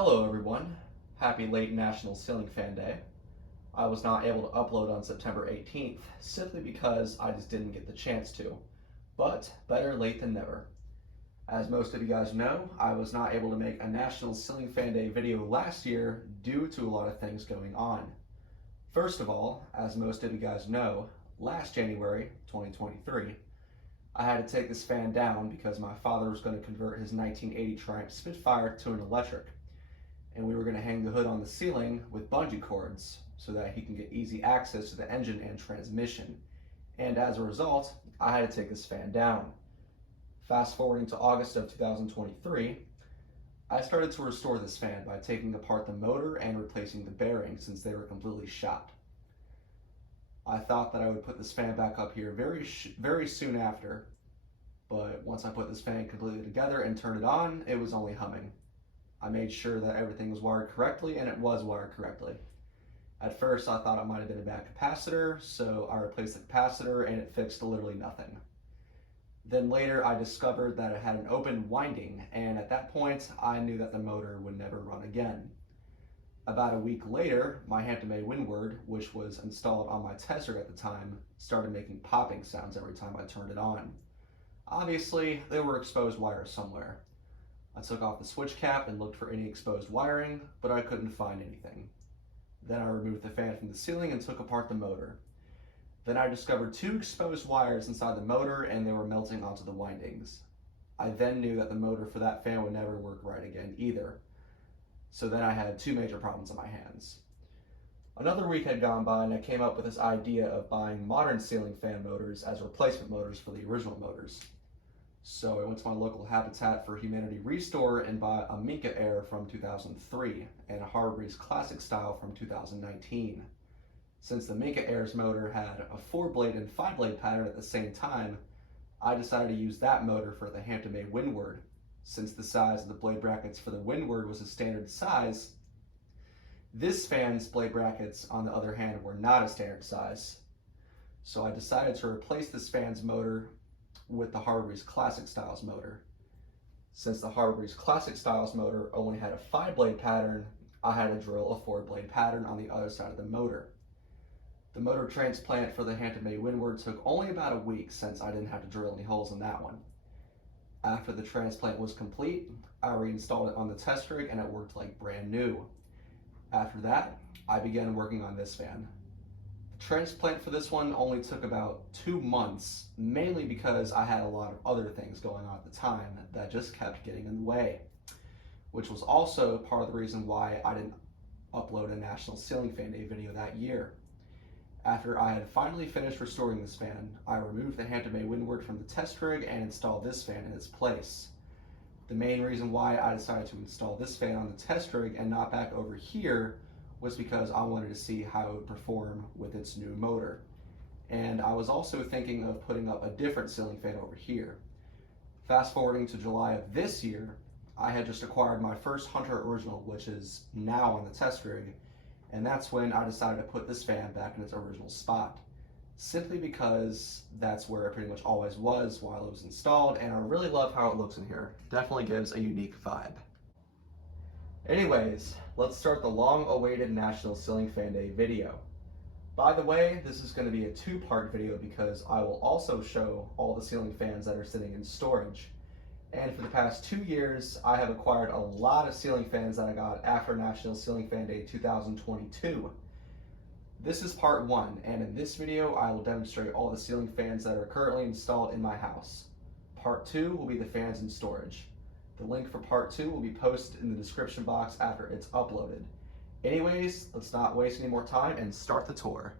Hello everyone, happy late National Ceiling Fan Day. I was not able to upload on September 18th simply because I just didn't get the chance to, but better late than never. As most of you guys know, I was not able to make a National Ceiling Fan Day video last year due to a lot of things going on. First of all, as most of you guys know, last January 2023, I had to take this fan down because my father was going to convert his 1980 Triumph Spitfire to an electric. And we were going to hang the hood on the ceiling with bungee cords so that he can get easy access to the engine and transmission. And as a result, I had to take this fan down. Fast forwarding to August of 2023, I started to restore this fan by taking apart the motor and replacing the bearings since they were completely shot. I thought that I would put this fan back up here very soon after, but once I put this fan completely together and turned it on, it was only humming. I made sure that everything was wired correctly, and it was wired correctly. At first, I thought it might have been a bad capacitor, so I replaced the capacitor and it fixed literally nothing. Then later, I discovered that it had an open winding, and at that point, I knew that the motor would never run again. About a week later, my Hampton-made windward, which was installed on my test rig at the time, started making popping sounds every time I turned it on. Obviously, there were exposed wires somewhere. I took off the switch cap and looked for any exposed wiring, but I couldn't find anything. Then I removed the fan from the ceiling and took apart the motor. Then I discovered two exposed wires inside the motor and they were melting onto the windings. I then knew that the motor for that fan would never work right again either. So then I had two major problems on my hands. Another week had gone by and I came up with this idea of buying modern ceiling fan motors as replacement motors for the original motors. So I went to my local Habitat for Humanity Restore and bought a Minka Air from 2003 and a Hargreaves Classic Style from 2019. Since the Minka Air's motor had a 4-blade and 5-blade pattern at the same time, I decided to use that motor for the Hampton-made windward. Since the size of the blade brackets for the windward was a standard size, this fan's blade brackets, on the other hand, were not a standard size. So I decided to replace this fan's motor with the Hargreaves Classic Styles motor. Since the Hargreaves Classic Styles motor only had a 5-blade pattern, I had to drill a 4-blade pattern on the other side of the motor. The motor transplant for the Hampton-made windward took only about a week since I didn't have to drill any holes in that one. After the transplant was complete, I reinstalled it on the test rig and it worked like brand new. After that, I began working on this fan. The transplant for this one only took about 2 months, mainly because I had a lot of other things going on at the time that just kept getting in the way, which was also part of the reason why I didn't upload a National Ceiling Fan Day video that year. After I had finally finished restoring this fan, I removed the Hampton-made windward from the test rig and installed this fan in its place. The main reason why I decided to install this fan on the test rig and not back over here was because I wanted to see how it would perform with its new motor. And I was also thinking of putting up a different ceiling fan over here. Fast forwarding to July of this year, I had just acquired my first Hunter Original, which is now on the test rig, and that's when I decided to put this fan back in its original spot. Simply because that's where it pretty much always was while it was installed, and I really love how it looks in here. Definitely gives a unique vibe. Anyways, let's start the long-awaited National Ceiling Fan Day video. By the way, this is going to be a 2-part video because I will also show all the ceiling fans that are sitting in storage. And for the past 2 years, I have acquired a lot of ceiling fans that I got after National Ceiling Fan Day 2022. This is part 1, and in this video, I will demonstrate all the ceiling fans that are currently installed in my house. Part 2 will be the fans in storage. The link for part 2 will be posted in the description box after it's uploaded. Anyways, let's not waste any more time and start the tour.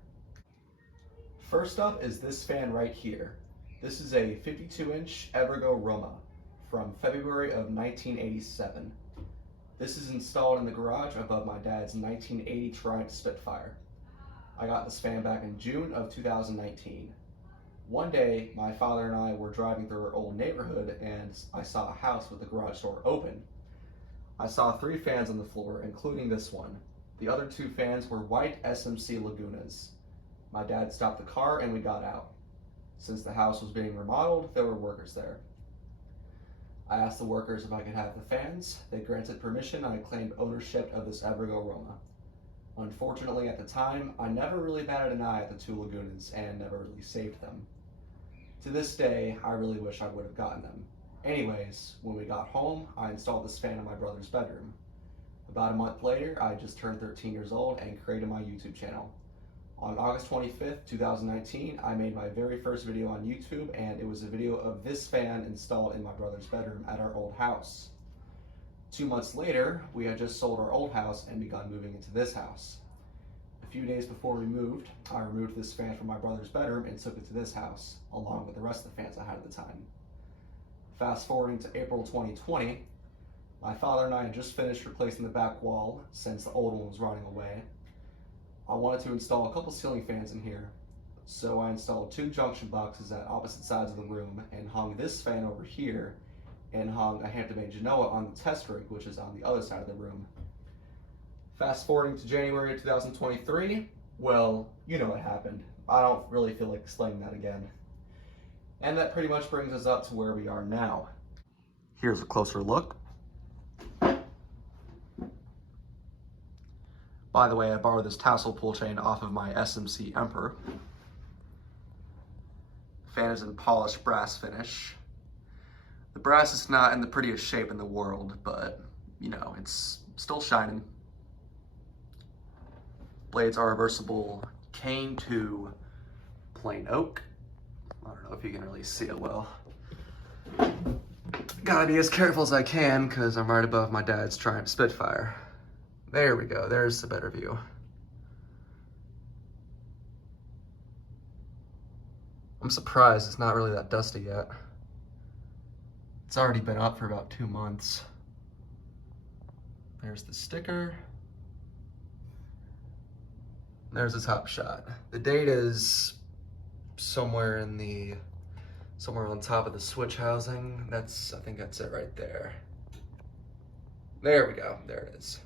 First up is this fan right here. This is a 52-inch Evergo Roma from February of 1987. This is installed in the garage above my dad's 1980 Triumph Spitfire. I got this fan back in June of 2019. One day, my father and I were driving through our old neighborhood and I saw a house with the garage door open. I saw 3 fans on the floor, including this one. The other 2 fans were white SMC Lagunas. My dad stopped the car and we got out. Since the house was being remodeled, there were workers there. I asked the workers if I could have the fans. They granted permission and I claimed ownership of this Evergo Roma. Unfortunately, at the time, I never really batted an eye at the two Lagunas and never really saved them. To this day, I really wish I would have gotten them. Anyways, when we got home, I installed this fan in my brother's bedroom. About a month later, I just turned 13 years old and created my YouTube channel. On August 25th, 2019, I made my very first video on YouTube, and it was a video of this fan installed in my brother's bedroom at our old house. 2 months later, we had just sold our old house and begun moving into this house. A few days before we moved, I removed this fan from my brother's bedroom and took it to this house, along with the rest of the fans I had at the time. Fast forwarding to April 2020, my father and I had just finished replacing the back wall since the old one was rotting away. I wanted to install a couple ceiling fans in here, so I installed 2 junction boxes at opposite sides of the room and hung this fan over here and hung a Hampton-made Genoa on the test rig, which is on the other side of the room. Fast forwarding to January of 2023, well, you know what happened. I don't really feel like explaining that again. And that pretty much brings us up to where we are now. Here's a closer look. By the way, I borrowed this tassel pull chain off of my SMC Emperor. Fan is in polished brass finish. The brass is not in the prettiest shape in the world, but, you know, it's still shining. Blades are reversible cane to plain oak. I don't know if you can really see it well. Gotta be as careful as I can because I'm right above my dad's Triumph Spitfire. There we go, there's the better view. I'm surprised it's not really that dusty yet. It's already been up for about 2 months. There's the sticker. There's the top shot. The date is somewhere on top of the switch housing. I think that's it right there. There we go, there it is.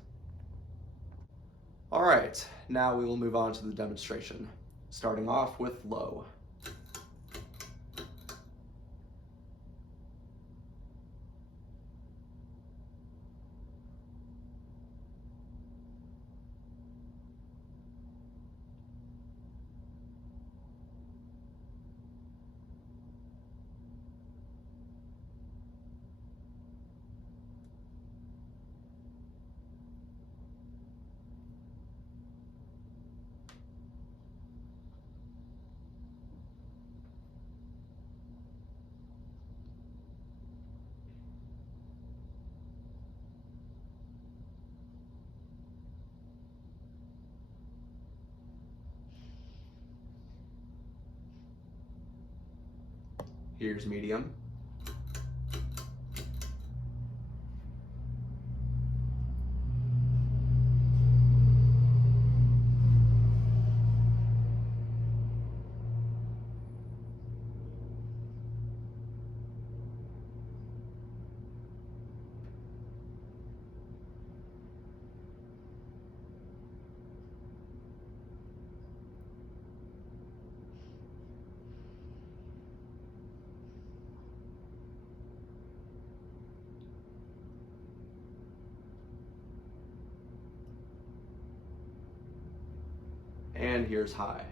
All right, now we will move on to the demonstration, starting off with low. Here's medium. And here's high.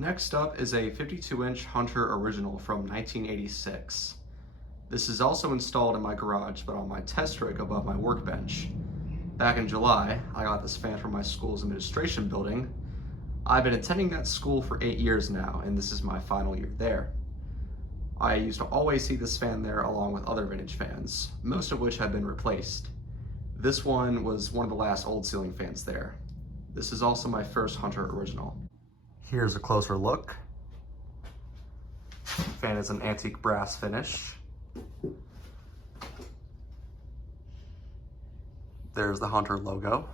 Next up is a 52-inch Hunter Original from 1986. This is also installed in my garage, but on my test rig above my workbench. Back in July, I got this fan from my school's administration building. I've been attending that school for 8 years now, and this is my final year there. I used to always see this fan there along with other vintage fans, most of which have been replaced. This one was one of the last old ceiling fans there. This is also my first Hunter Original. Here's a closer look. The fan is an antique brass finish. There's the Hunter logo.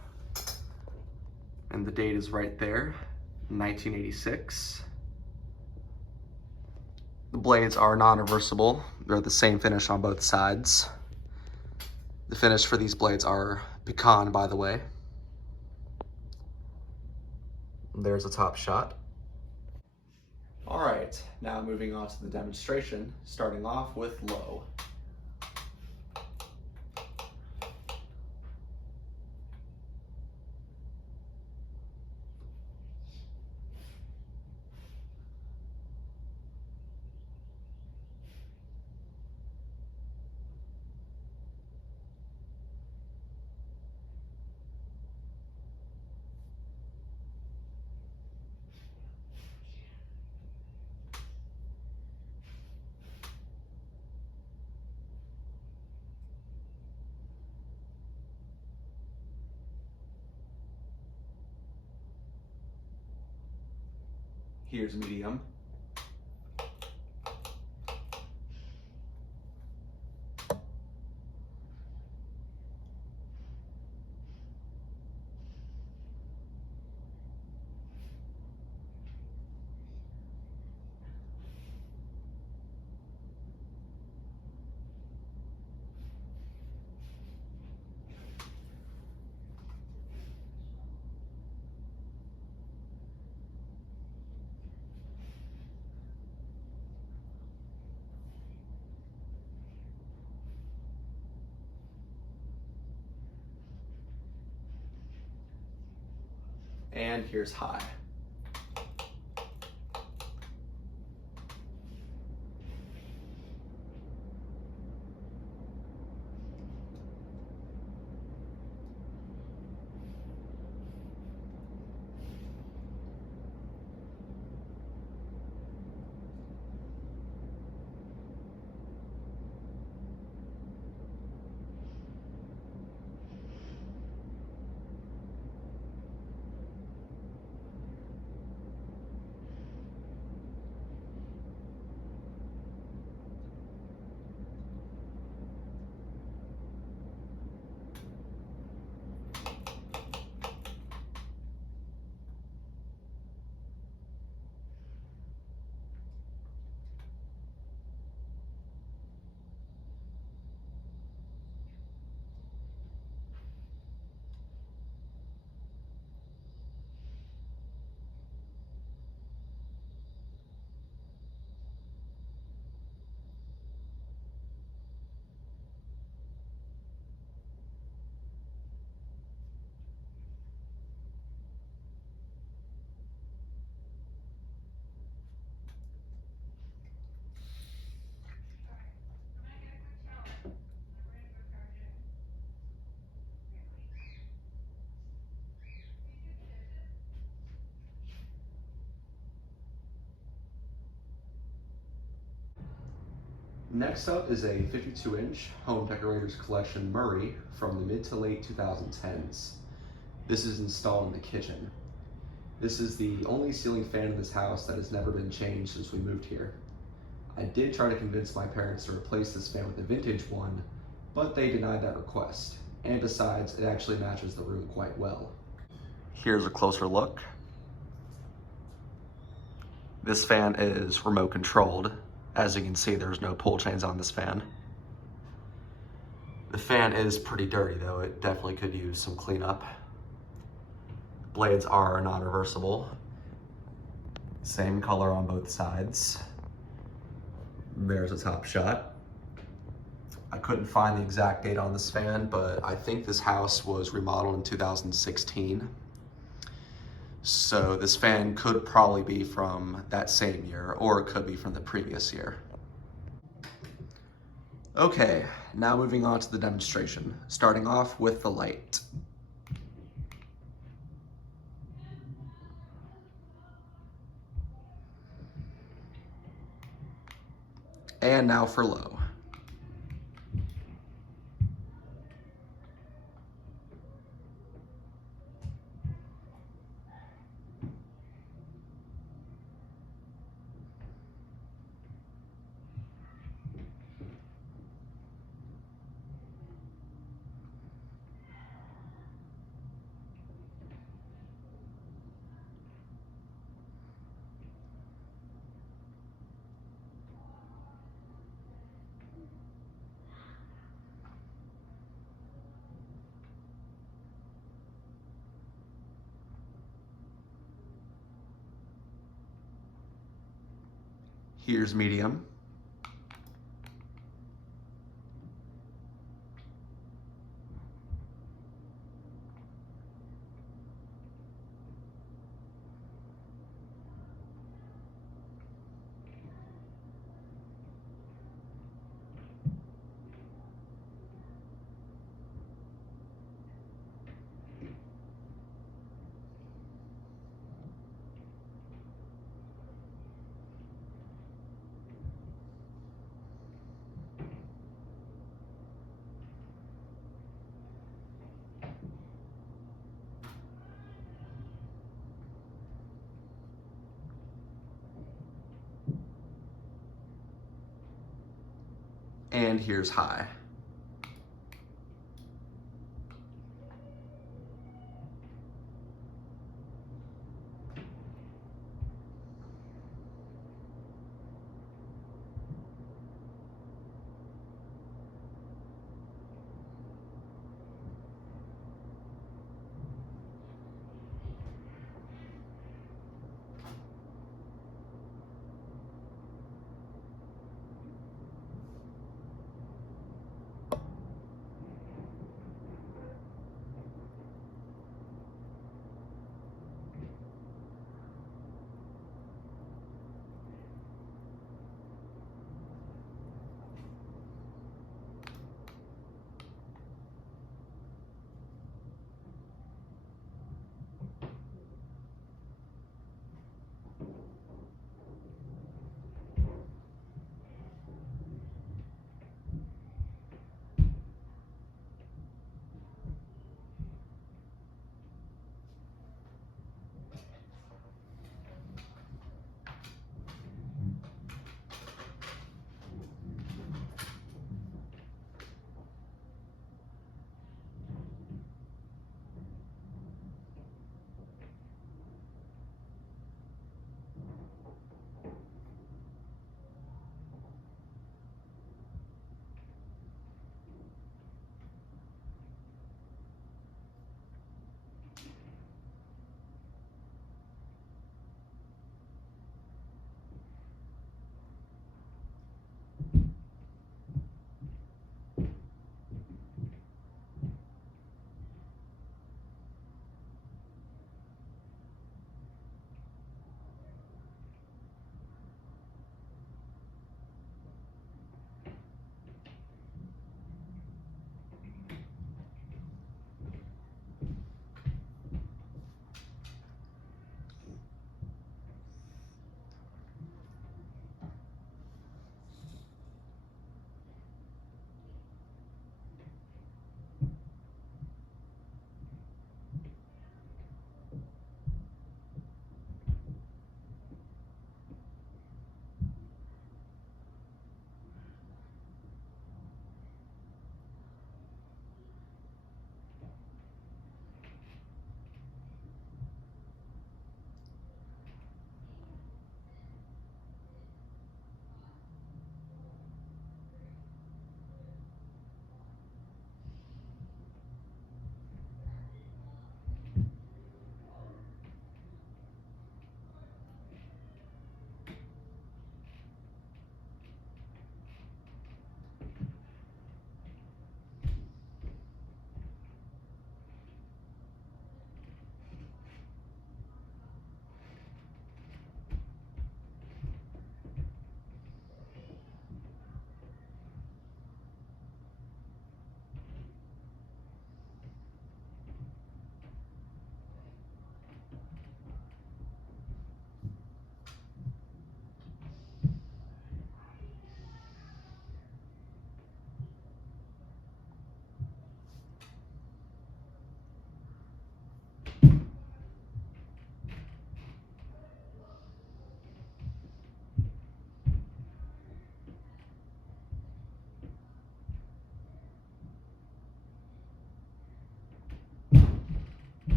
And the date is right there, 1986. The blades are non-reversible. They're the same finish on both sides. The finish for these blades are pecan, by the way. There's a top shot. All right, now moving on to the demonstration, starting off with low. Here's medium. And here's high. Next up is a 52-inch Home Decorators Collection Murray from the mid to late 2010s. This is installed in the kitchen. This is the only ceiling fan in this house that has never been changed since we moved here. I did try to convince my parents to replace this fan with a vintage one, but they denied that request. And besides, it actually matches the room quite well. Here's a closer look. This fan is remote controlled. As you can see, there's no pull chains on this fan. The fan is pretty dirty though. It definitely could use some cleanup. Blades are non-reversible. Same color on both sides. There's a top shot. I couldn't find the exact date on this fan, but I think this house was remodeled in 2016. So this fan could probably be from that same year, or it could be from the previous year. Okay, now moving on to the demonstration, starting off with the light. And now for low. Here's medium. And here's high.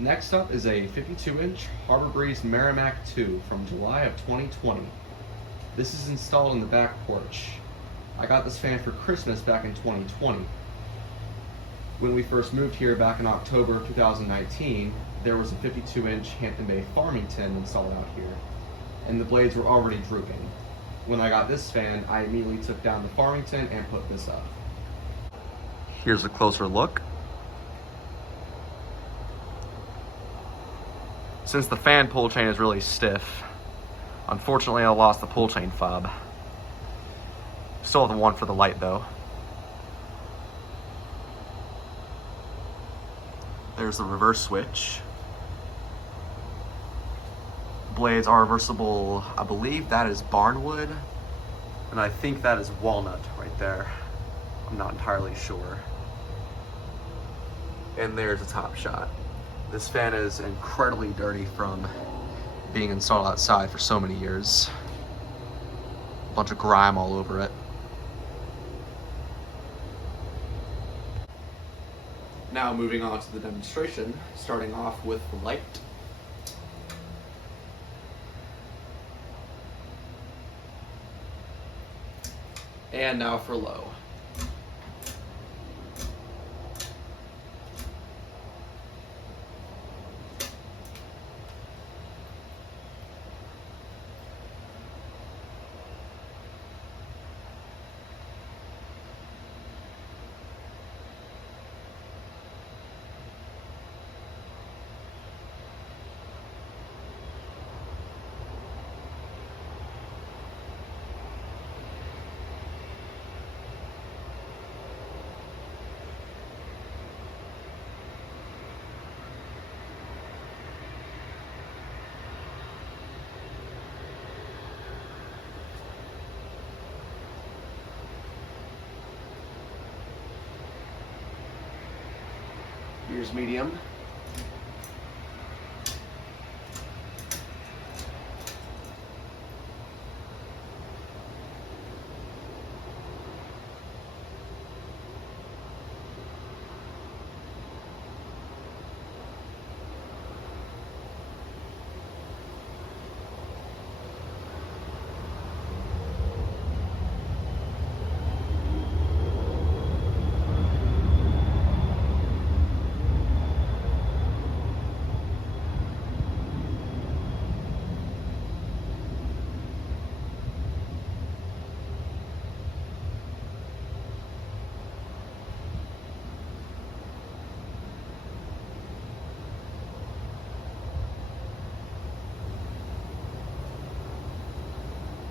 Next up is a 52-inch Harbor Breeze Merrimack 2 from July of 2020. This is installed in the back porch. I got this fan for Christmas back in 2020. When we first moved here back in October of 2019, there was a 52-inch Hampton Bay Farmington installed out here, and the blades were already drooping. When I got this fan, I immediately took down the Farmington and put this up. Here's a closer look. Since the fan pull chain is really stiff, unfortunately I lost the pull chain fob. Still have the one for the light though. There's the reverse switch. Blades are reversible. I believe that is barnwood, and I think that is walnut right there. I'm not entirely sure. And there's a top shot. This fan is incredibly dirty from being installed outside for so many years. A bunch of grime all over it. Now moving on to the demonstration, starting off with the light. And now for low. Here's medium.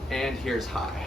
And here's high.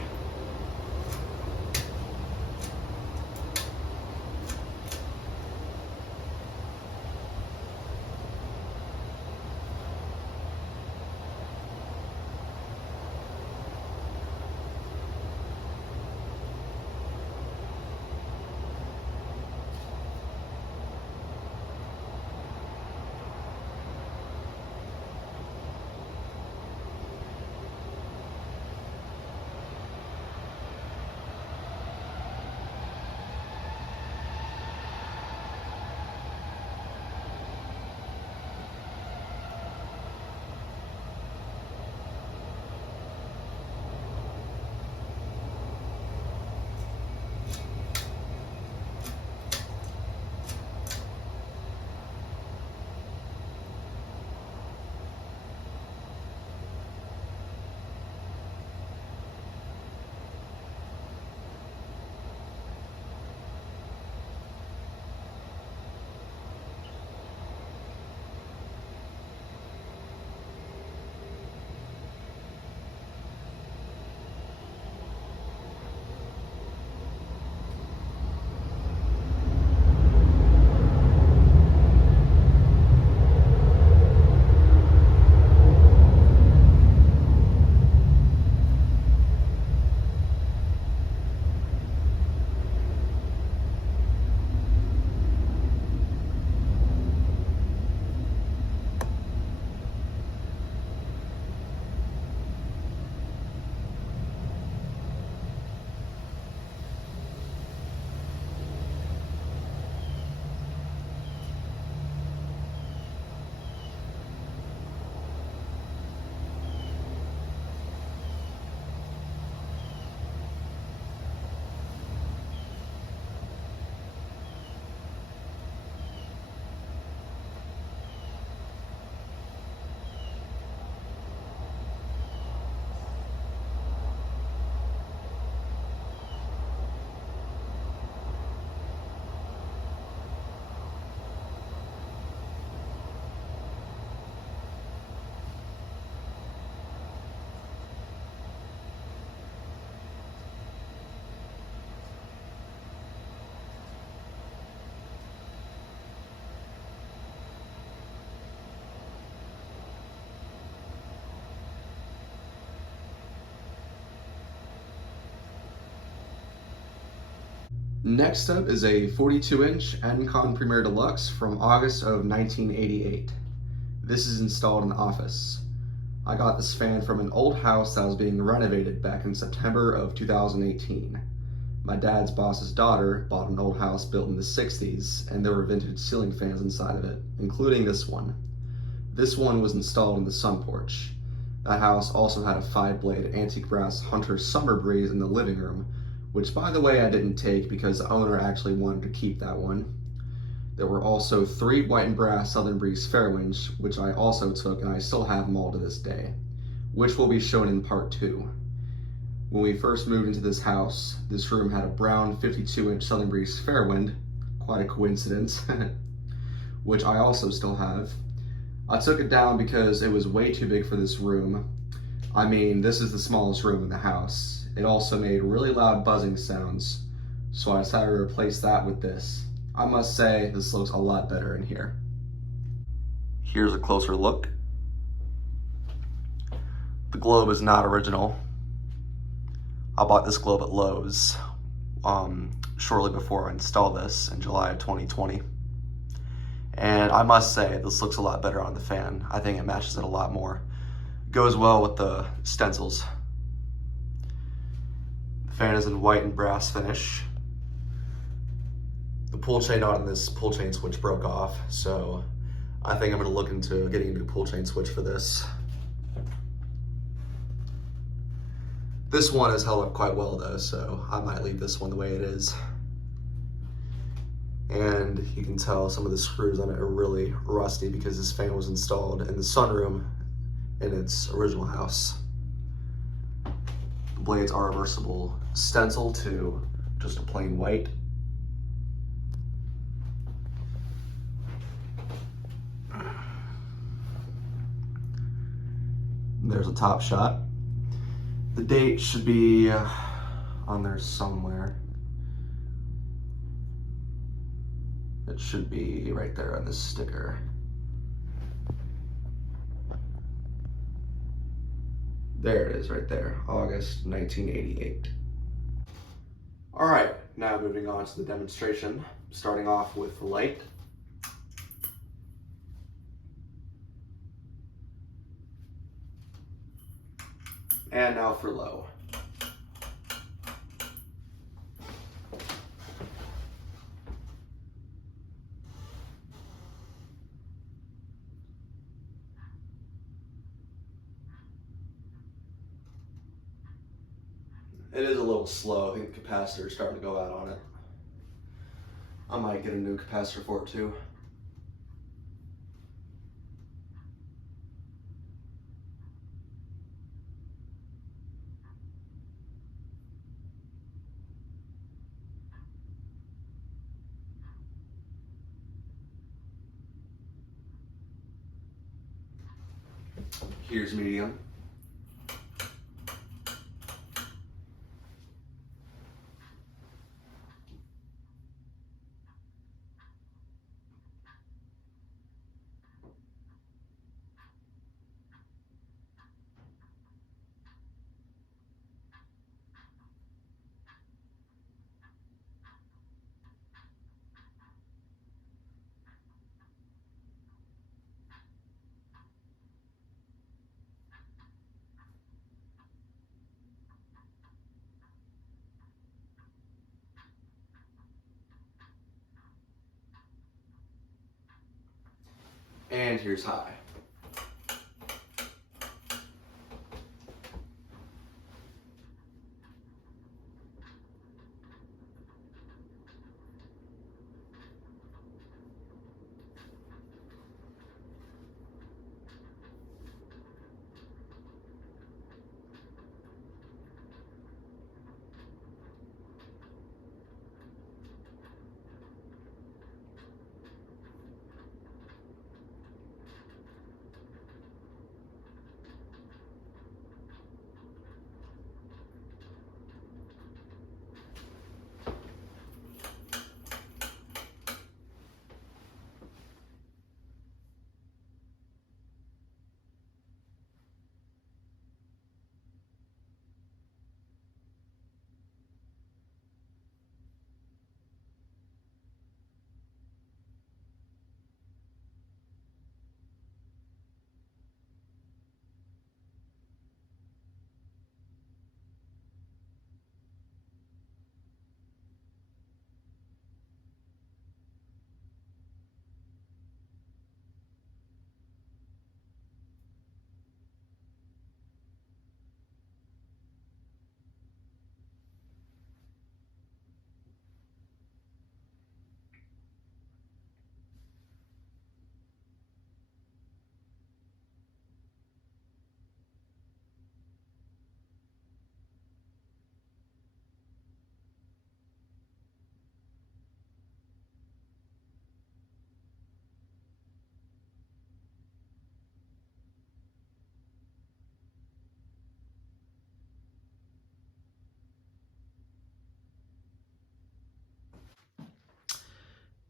Next up is a 42-inch Encon Premier Deluxe from August of 1988. This is installed in the office. I got this fan from an old house that was being renovated back in September of 2018. My dad's boss's daughter bought an old house built in the 60s, and there were vintage ceiling fans inside of it, including this one. This one was installed in the sun porch. That house also had a 5-blade antique brass Hunter Summer Breeze in the living room, which by the way I didn't take because the owner actually wanted to keep that one. There were also 3 white and brass Southern Breeze Fairwinds, which I also took, and I still have them all to this day, which will be shown in part 2. When we first moved into this house, this room had a brown 52-inch Southern Breeze Fairwind, quite a coincidence, which I also still have. I took it down because it was way too big for this room. I mean, this is the smallest room in the house. It also made really loud buzzing sounds, so I decided to replace that with this. I must say, this looks a lot better in here. Here's a closer look. The globe is not original. I bought this globe at Lowe's shortly before I installed this in July of 2020. And I must say, this looks a lot better on the fan. I think it matches it a lot more. Goes well with the stencils. The fan is in white and brass finish. The pull chain on this pull chain switch broke off, so I think I'm gonna look into getting a new pull chain switch for this. This one has held up quite well though, so I might leave this one the way it is. And you can tell some of the screws on it are really rusty because this fan was installed in the sunroom in its original house. The blades are reversible stencil to just a plain white. There's a top shot. The date should be on there somewhere. It should be right there on this sticker. There it is right there, August 1988. All right, now moving on to the demonstration, starting off with the light. And now for low. It is a little slow. I think the capacitor is starting to go out on it. I might get a new capacitor for it too. Here's medium. And here's high.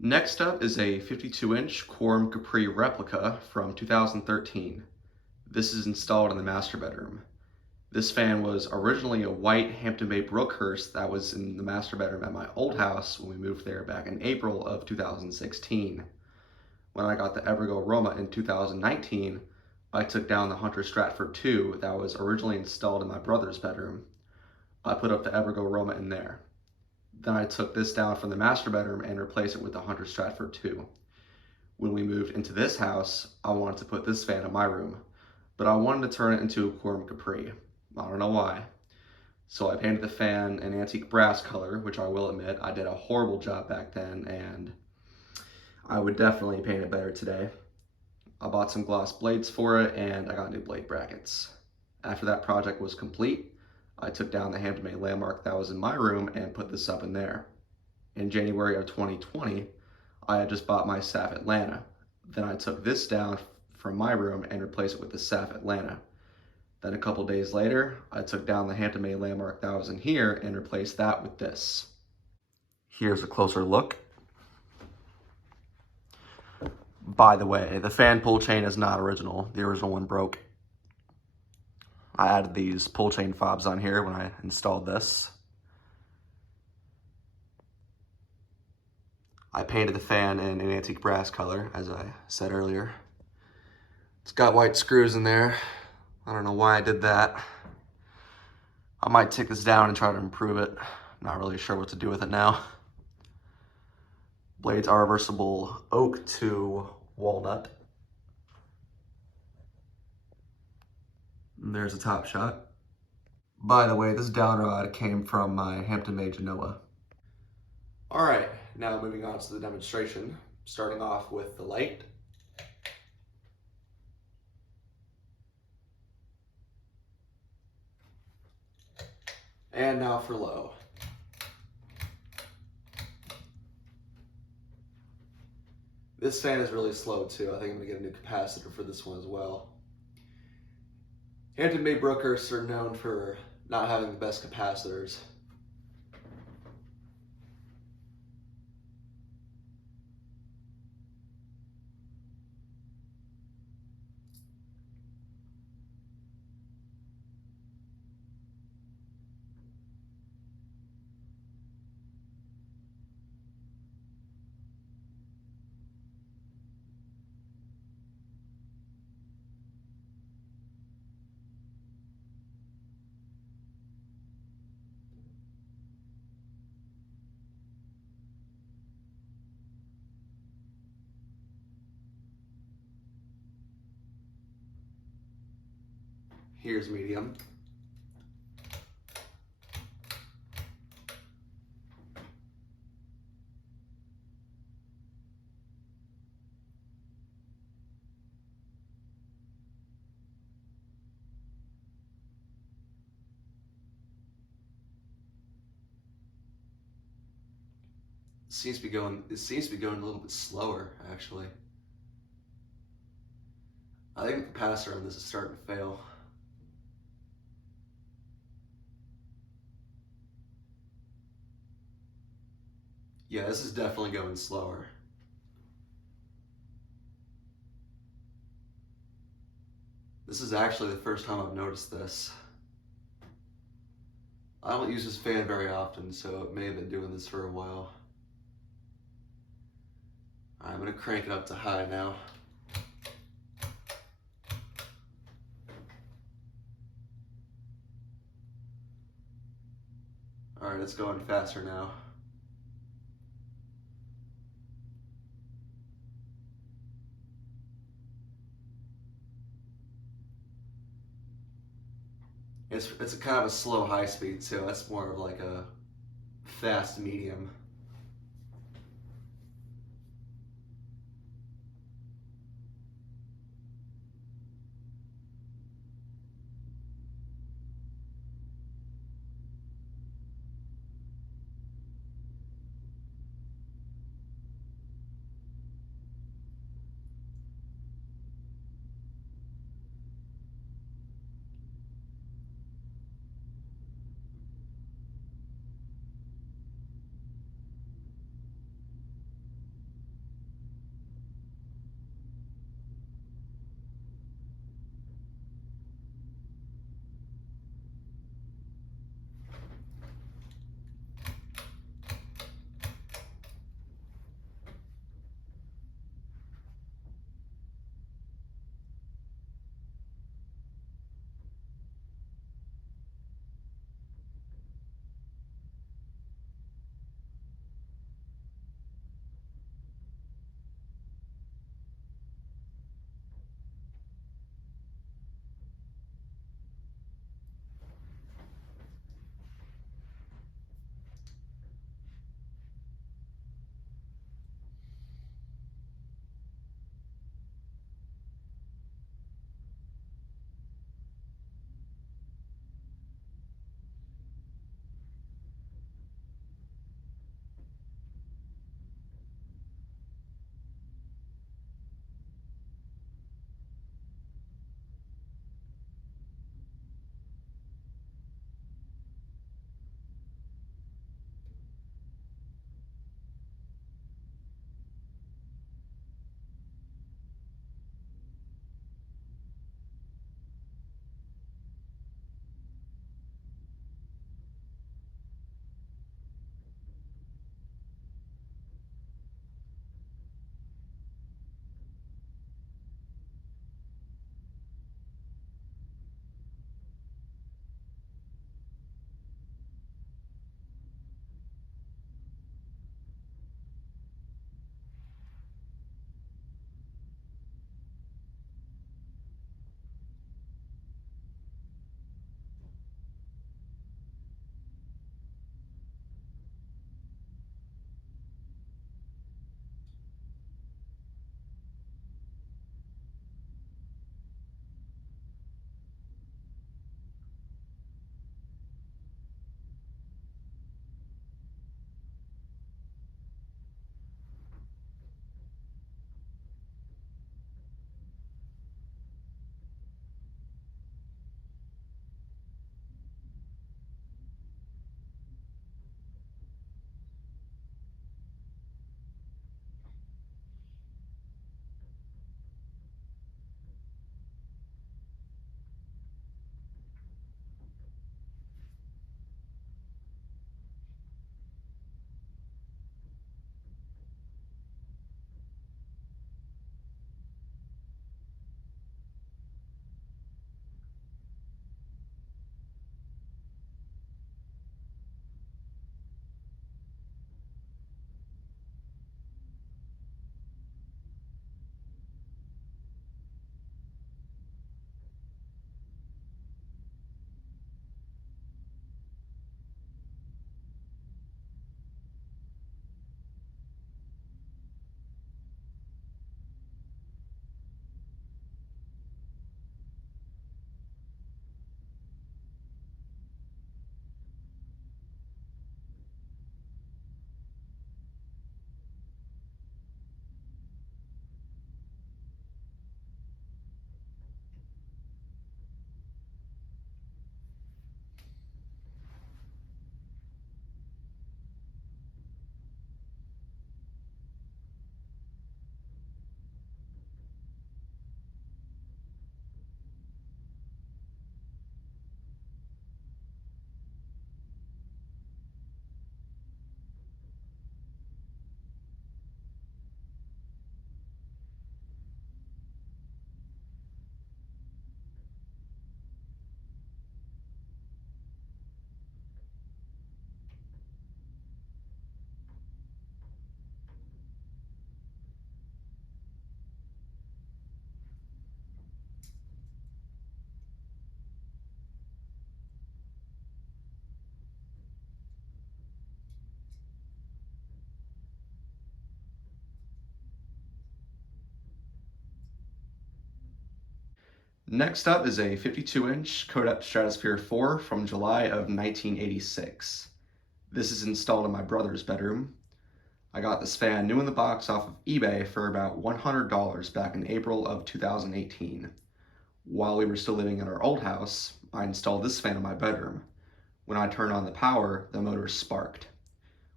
Next up is a 52-inch Quorum Capri replica from 2013. This is installed in the master bedroom. This fan was originally a white Hampton-made Brookhurst that was in the master bedroom at my old house when we moved there back in April of 2016. When I got the Evergo Roma in 2019, I took down the Hunter Stratford 2 that was originally installed in my brother's bedroom. I put up the Evergo Roma in there. Then I took this down from the master bedroom and replaced it with the Hunter Stratford 2. When we moved into this house, I wanted to put this fan in my room, but I wanted to turn it into a Quorum Capri. I don't know why. So I painted the fan an antique brass color, which I will admit I did a horrible job back then, and I would definitely paint it better today. I bought some gloss blades for it, and I got new blade brackets. After that project was complete, I took down the Hampton-made landmark that was in my room and put this up in there. In January of 2020, I had just bought my SAF Atlanta. Then I took this down from my room and replaced it with the SAF Atlanta. Then a couple days later, I took down the Hampton-made landmark that was in here and replaced that with this. Here's a closer look. By the way, the fan pull chain is not original. The original one broke. I added these pull chain fobs on here when I installed this. I painted the fan in an antique brass color, as I said earlier. It's got white screws in there. I don't know why I did that. I might take this down and try to improve it. Not really sure what to do with it now. Blades are reversible oak to walnut. And there's a top shot. By the way, this down rod came from my Hampton-made Genoa. All right, now moving on to the demonstration, starting off with the light. And now for low. This fan is really slow too. I think I'm gonna get a new capacitor for this one as well. Hampton-made Brookhursts are known for not having the best capacitors. Here's medium. It seems to be going a little bit slower, actually. I think the capacitor on this is starting to fail. Yeah, this is definitely going slower. This is actually the first time I've noticed this. I don't use this fan very often, so it may have been doing this for a while. Alright, I'm gonna crank it up to high now. Alright, it's going faster now. It's a kind of a slow high speed too. That's more of like a fast medium. Next up is a 52-inch Codep Stratosphere 4 from July of 1986. This is installed in my brother's bedroom. I got this fan new in the box off of eBay for about $100 back in April of 2018. While we were still living in our old house, I installed this fan in my bedroom. When I turned on the power, the motor sparked.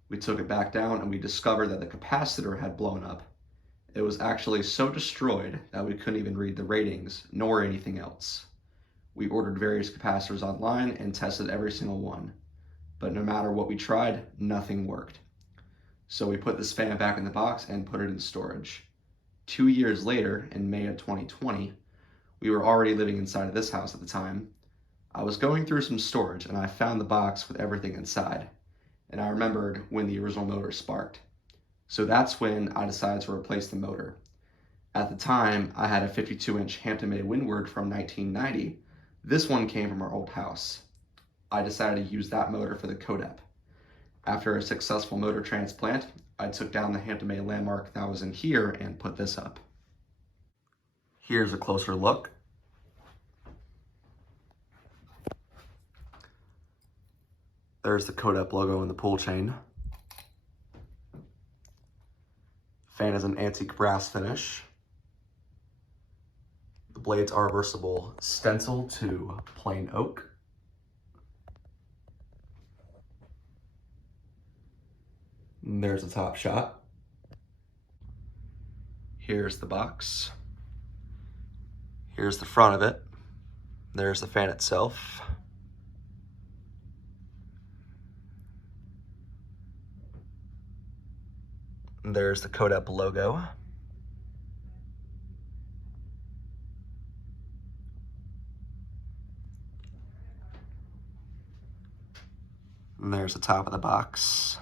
We took it back down and we discovered that the capacitor had blown up. It was actually so destroyed that we couldn't even read the ratings, nor anything else. We ordered various capacitors online and tested every single one. But no matter what we tried, nothing worked. So we put this fan back in the box and put it in storage. 2 years later, in May of 2020, we were already living inside of this house at the time. I was going through some storage and I found the box with everything inside. And I remembered when the original motor sparked. So that's when I decided to replace the motor. At the time, I had a 52-inch Hampton-made Windward from 1990. This one came from our old house. I decided to use that motor for the Codep. After a successful motor transplant, I took down the Hampton-made landmark that was in here and put this up. Here's a closer look. There's the Codep logo in the pull chain. Fan is an antique brass finish. The blades are reversible stencil to plain oak. And there's the top shot. Here's the box. Here's the front of it. There's the fan itself. And there's the Codep logo. And there's the top of the box.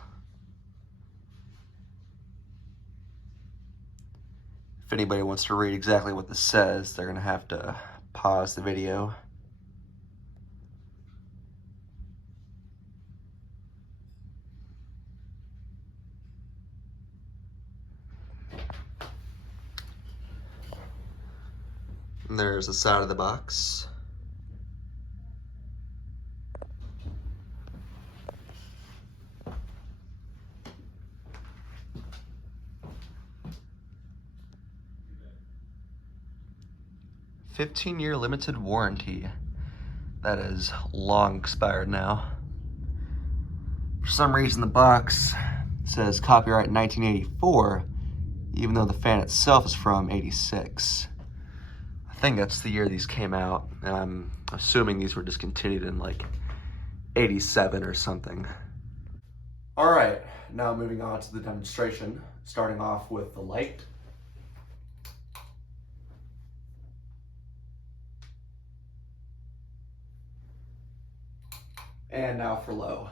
If anybody wants to read exactly what this says, they're gonna have to pause the video. And there's the side of the box. "15-year limited warranty." That is long expired now. For some reason the box says copyright 1984, even though the fan itself is from 86. I think that's the year these came out, and I'm assuming these were discontinued in like 87 or something. All right, now moving on to the demonstration, starting off with the light. And now for low.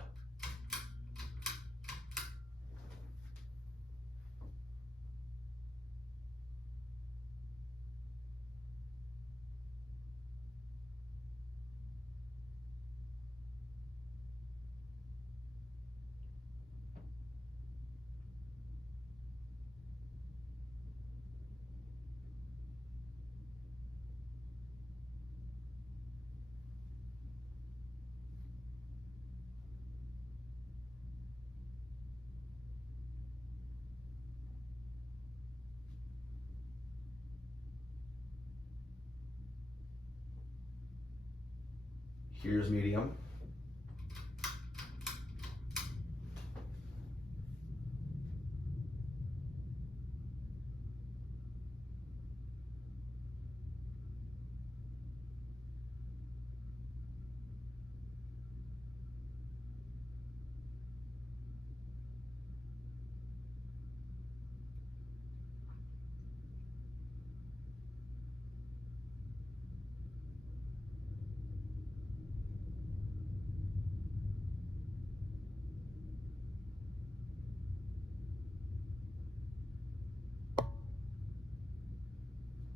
Here's medium.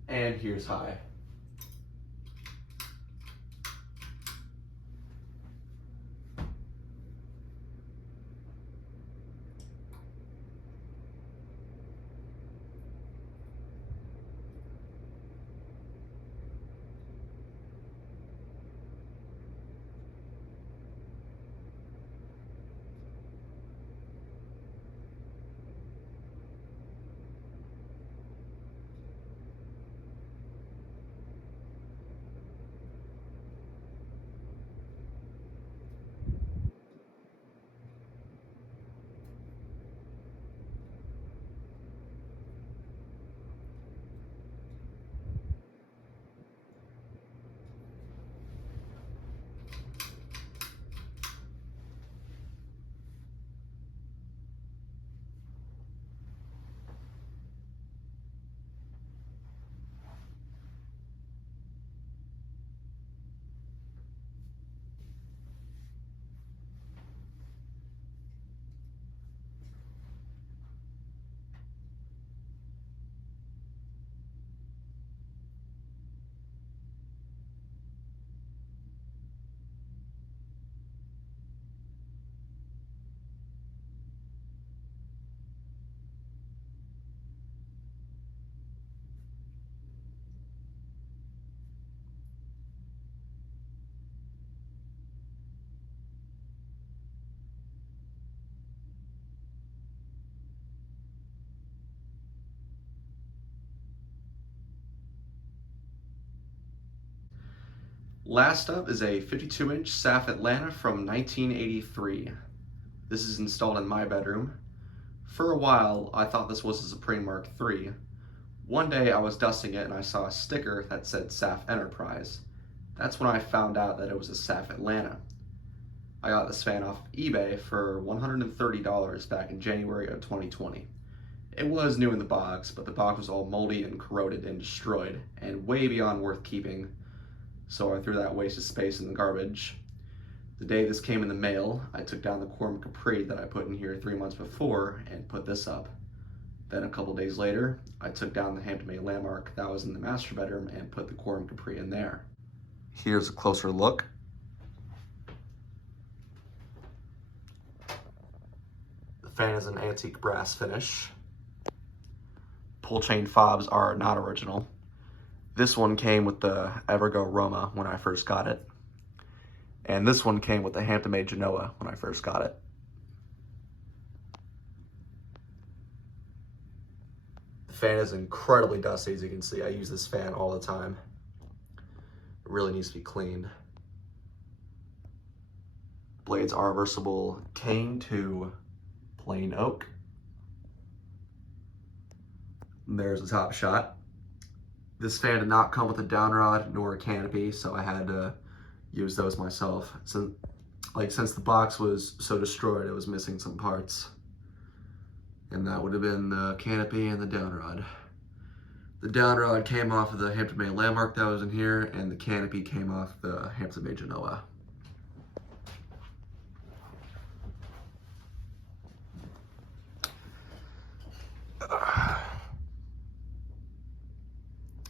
And here's high. Last up is a 52-inch SAF Atlanta from 1983. This is installed in my bedroom. For a while, I thought this was a Supreme Mark III. One day I was dusting it and I saw a sticker that said SAF Enterprise. That's when I found out that it was a SAF Atlanta. I got this fan off eBay for $130 back in January of 2020. It was new in the box, but the box was all moldy and corroded and destroyed, and way beyond worth keeping, so I threw that waste of space in the garbage. The day this came in the mail, I took down the Quorum Capri that I put in here 3 months before and put this up. Then a couple days later, I took down the Hampton-made landmark that was in the master bedroom and put the Quorum Capri in there. Here's a closer look. The fan is an antique brass finish. Pull chain fobs are not original. This one came with the Evergo Roma when I first got it. And this one came with the Hampton-made Genoa when I first got it. The fan is incredibly dusty, as you can see. I use this fan all the time. It really needs to be cleaned. Blades are reversible cane to plain oak. And there's the top shot. This fan did not come with a downrod nor a canopy, so I had to use those myself. So, since the box was so destroyed, it was missing some parts. And that would have been the canopy and the downrod. The downrod came off of the Hampton-made landmark that was in here, and the canopy came off the Hampton-made Genoa.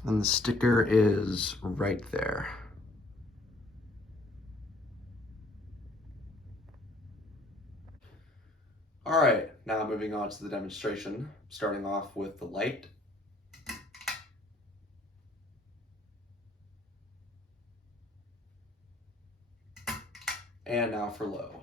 And the sticker is right there. All right, now moving on to the demonstration, starting off with the light. And now for low.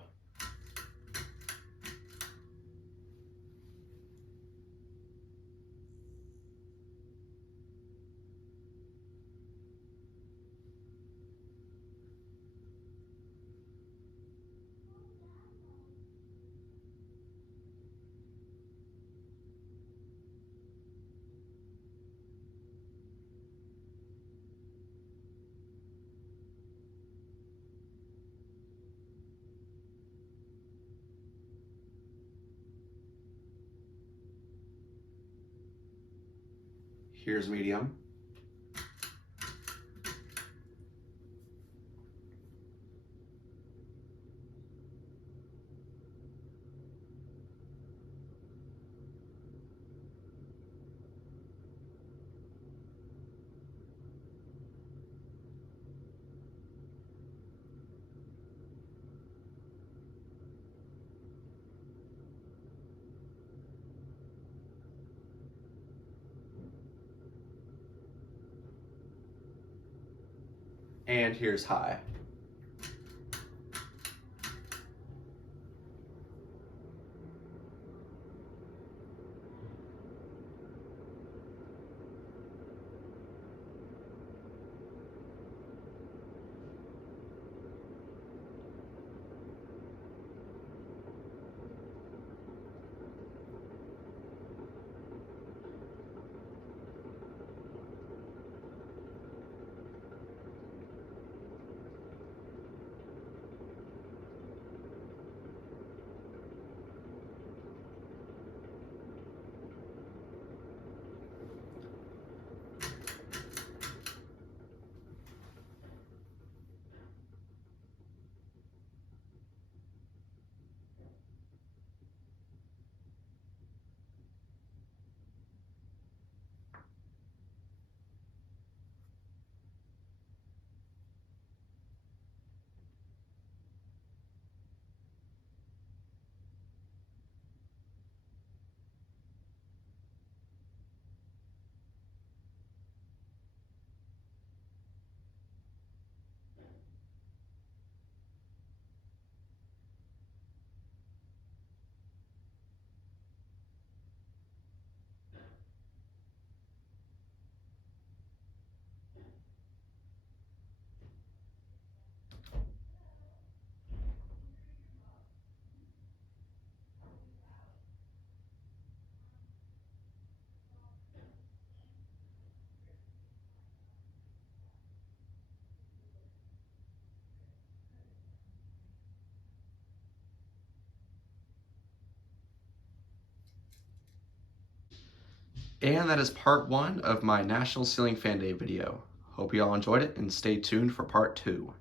Here's medium. And here's high. And that is part 1 of my National Ceiling Fan Day video. Hope you all enjoyed it and stay tuned for part 2.